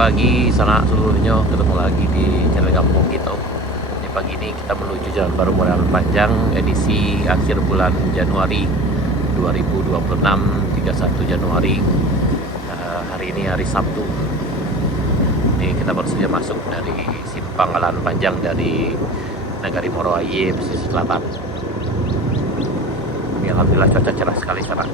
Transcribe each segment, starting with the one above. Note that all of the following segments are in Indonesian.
Pagi sana seluruhnya, ketemu lagi di channel Kampung Gitu. Di pagi ini kita menuju Jalan Baru Morelan Panjang edisi akhir bulan Januari 2026, 31 Januari. Hari ini hari Sabtu. Ini kita baru saja masuk dari simpang Alan Panjang dari Nagari Moroaye, pesisir selatan. Ini alhamdulillah cuaca cerah sekali sana.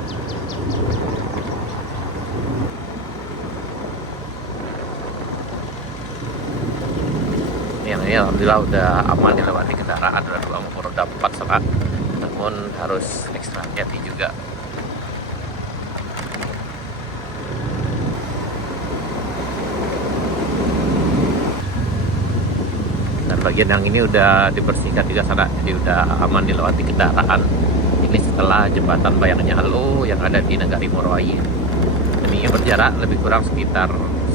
Yang ini alhamdulillah udah aman dilewati kendaraan, ada 2 maupun roda 4 sana, namun harus ekstra hati-hati juga. Dan bagian yang ini udah dibersihkan juga sana, jadi udah aman dilewati kendaraan. Ini setelah jembatan Bayangnya Halo yang ada di Nagari Moroaye. Ini berjarak lebih kurang sekitar 1,2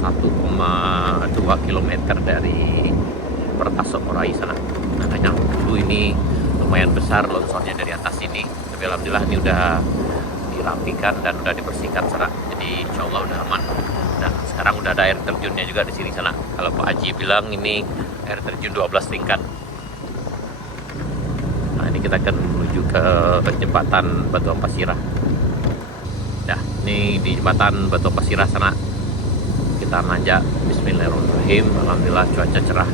km dari Pertasok Moroaye sana. Nah, yang dulu ini lumayan besar longsornya dari atas ini, tapi alhamdulillah ini udah dirapikan dan udah dibersihkan sana. Jadi insya Allah udah aman. Dan sekarang udah ada air terjunnya juga di sini sana. Kalau Pak Haji bilang ini air terjun 12 tingkat. Nah, ini kita akan menuju ke jembatan Batuang Pasirah. Nah, ini di jembatan Batuang Pasirah sana kita nanjak. Bismillahirrahmanirrahim. Alhamdulillah cuaca cerah.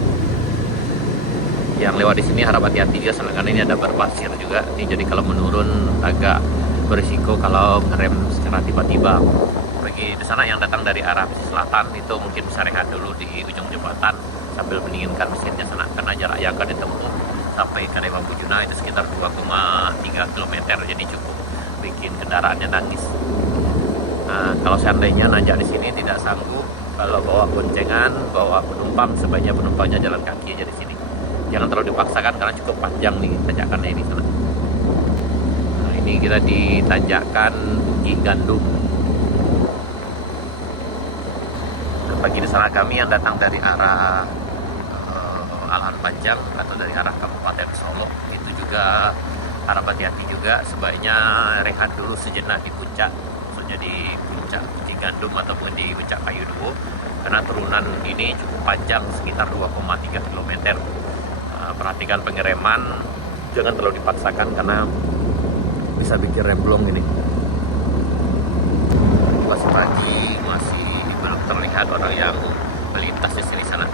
Yang lewat di sini harap hati-hati juga karena ini ada berpasir juga. Jadi kalau menurun agak berisiko kalau ngerem secara tiba-tiba. Bagi di sana yang datang dari arah pesisir selatan itu mungkin bisa rehat dulu di ujung jembatan sambil mendinginkan mesinnya sana, karena jarak yang akan ditempuh sampai ke Dewa Bujuna itu sekitar 2,3 km, jadi cukup bikin kendaraannya nangis. Nah, kalau seandainya nanjak di sini tidak sanggup, kalau bawa boncengan, bawa penumpang, sebaiknya penumpangnya jalan kaki aja di sini. Jangan terlalu dipaksakan karena cukup panjang nih tanjakannya ini sana. Nah, ini kita di tanjakan Bukit Gandum. Bagi di sana kami yang datang dari arah Alan Panjang atau dari arah Kabupaten Solo, itu juga harap hati-hati juga, sebaiknya rehat dulu sejenak di puncak, maksudnya di puncak Bukit Gandum ataupun di puncak Kayu Duo, karena turunan ini cukup panjang sekitar 2,3 km. Perhatikan pengereman, jangan terlalu dipaksakan karena bisa bikin remblong ini. Masih pagi, masih belum terlihat orang yang melintas di sini sana.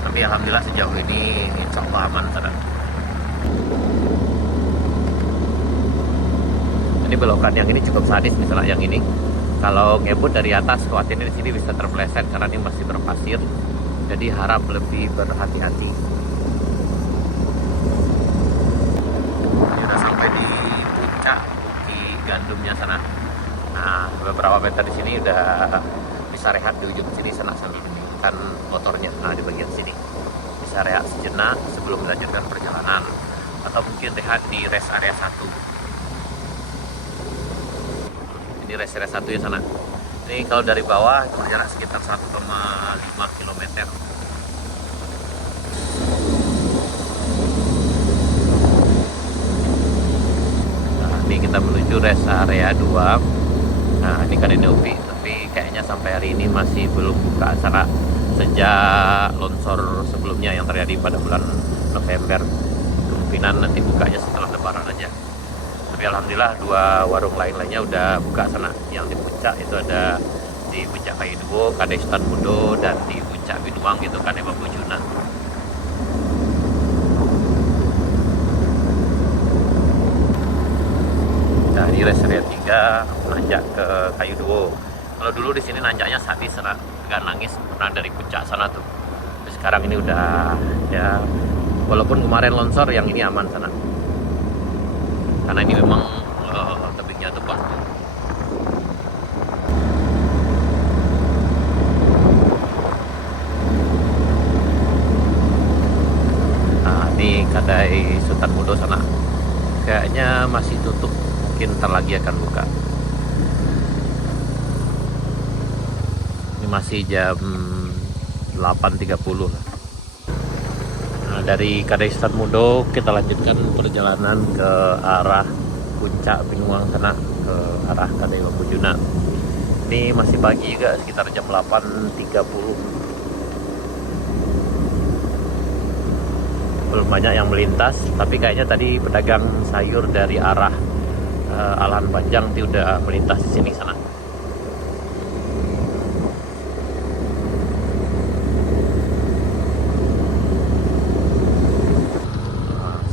Tapi alhamdulillah sejauh ini insya Allah aman sana. Ini belokan yang ini cukup sadis, misalnya yang ini. Kalau ngebut dari atas, khawatirnya di sini bisa terpeleset karena ini masih berpasir. Jadi harap lebih berhati-hati. Gandumnya sana. Nah, beberapa meter di sini udah bisa rehat di ujung sini sana sambil mendinginkan motornya. Nah, di bagian sini bisa rehat sejenak sebelum melanjutkan perjalanan, atau mungkin rehat di rest area 1. Ini rest area 1 ya sana. Ini kalau dari bawah itu berjarak sekitar 1,5 km. Ini kita menuju rest area 2. Nah, ini kan ini UPI, tapi kayaknya sampai hari ini masih belum buka acara sejak longsor sebelumnya yang terjadi pada bulan November. Kemungkinan nanti bukanya setelah Lebaran aja. Tapi alhamdulillah 2 warung lainnya udah buka sana. Yang di puncak itu ada di puncak Kayu Duo, Kadestan Mudo, dan di puncak Binuang itu kan Dewa Bujuna. Nah, ini rest area 3 nanjak ke Kayu Duo. Kalau dulu di sini nanjaknya sadis, agak nangis pernah dari puncak sana tuh. Tapi sekarang ini udah ya, walaupun kemarin longsor, yang ini aman sana. Karena ini memang tebingnya tuh batu. kedai Sultan Mudo sana kayaknya masih tutup, mungkin ntar lagi akan buka. Ini masih jam 8.30 lah. Nah, dari kedai Sultan Mudo kita lanjutkan perjalanan ke arah puncak Binuang sana, ke arah kedai Bambu Juna. Ini masih pagi juga, sekitar jam 8.30. Belum banyak yang melintas, tapi kayaknya tadi pedagang sayur dari arah Alahan Panjang itu udah melintas di sini sana.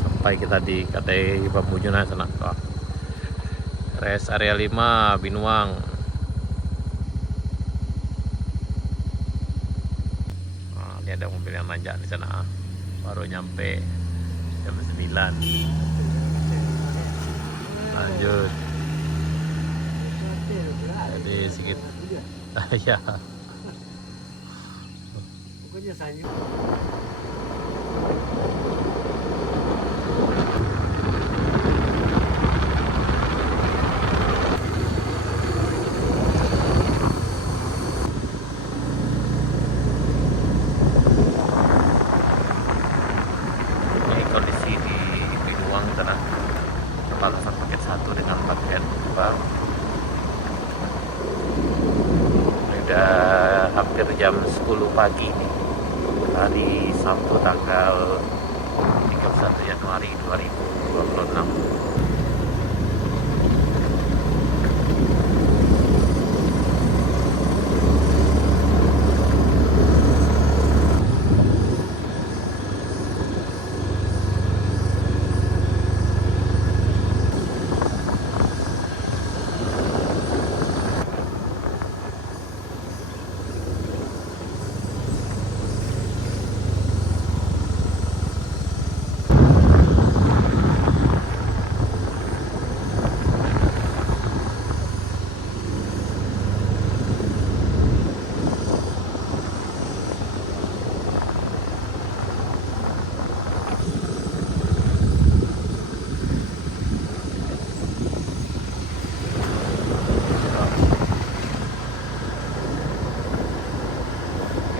Sampai kita di kedai Bambu Juna sana. Rest area 5 Binuang. Nah, ini ada mobil yang nanjak di sana. Baru nyampe jam 9. Lanjut. Jadi sekitar ya. Pokoknya saya Ini kondisi di Binuang sana. Perbatasan paket 1 dengan paket 2. Ini udah hampir jam 10 pagi nih. Hari Sabtu tanggal 31 Januari 2026.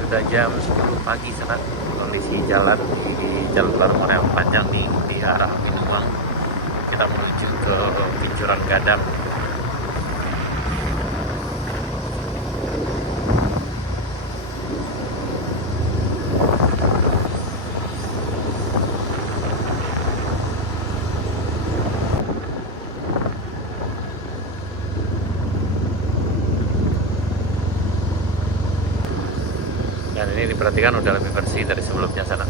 Udah jam 10 pagi sana. Kondisi jalan di Jalan Alahan Panjang di arah Binuang. Kita menuju ke Pincuran Gadang. Dan ini diperhatikan udah lebih bersih dari sebelumnya sana.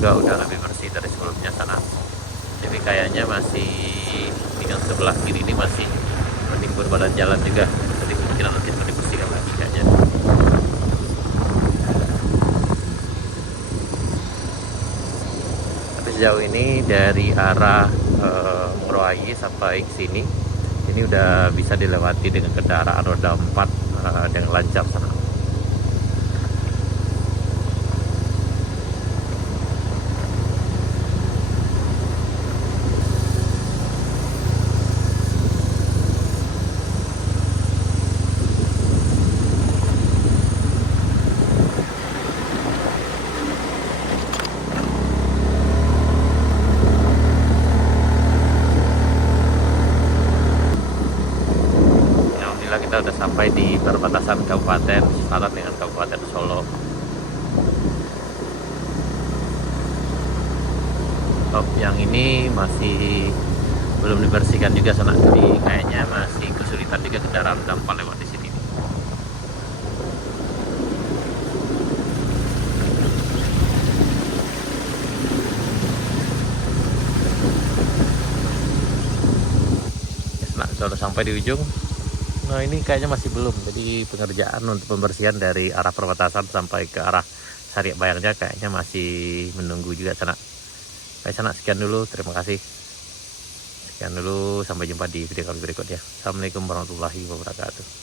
juga udah lebih bersih dari sebelumnya sana. Tapi kayaknya masih yang sebelah kiri ini masih menimbun badan jalan juga. Jadi kemungkinan nanti mau dibersihkan lagi kayaknya. Tapi sejauh ini dari arah Moroayi sampai ke sini, ini udah bisa dilewati dengan kendaraan roda 4 dengan lancar sana. Kita udah sampai di perbatasan Kabupaten Selatan dengan Kabupaten Solo. Yang ini masih belum dibersihkan juga sana, jadi kayaknya masih kesulitan juga kendaraan dampak lewat di sini. Nah, sudah sampai di ujung. Nah, ini kayaknya masih belum, jadi pengerjaan untuk pembersihan dari arah perbatasan sampai ke arah Sariak Bayarnya kayaknya masih menunggu juga sana. Baik sana, sekian dulu, terima kasih. Sekian dulu, sampai jumpa di video kami berikutnya. Assalamualaikum warahmatullahi wabarakatuh.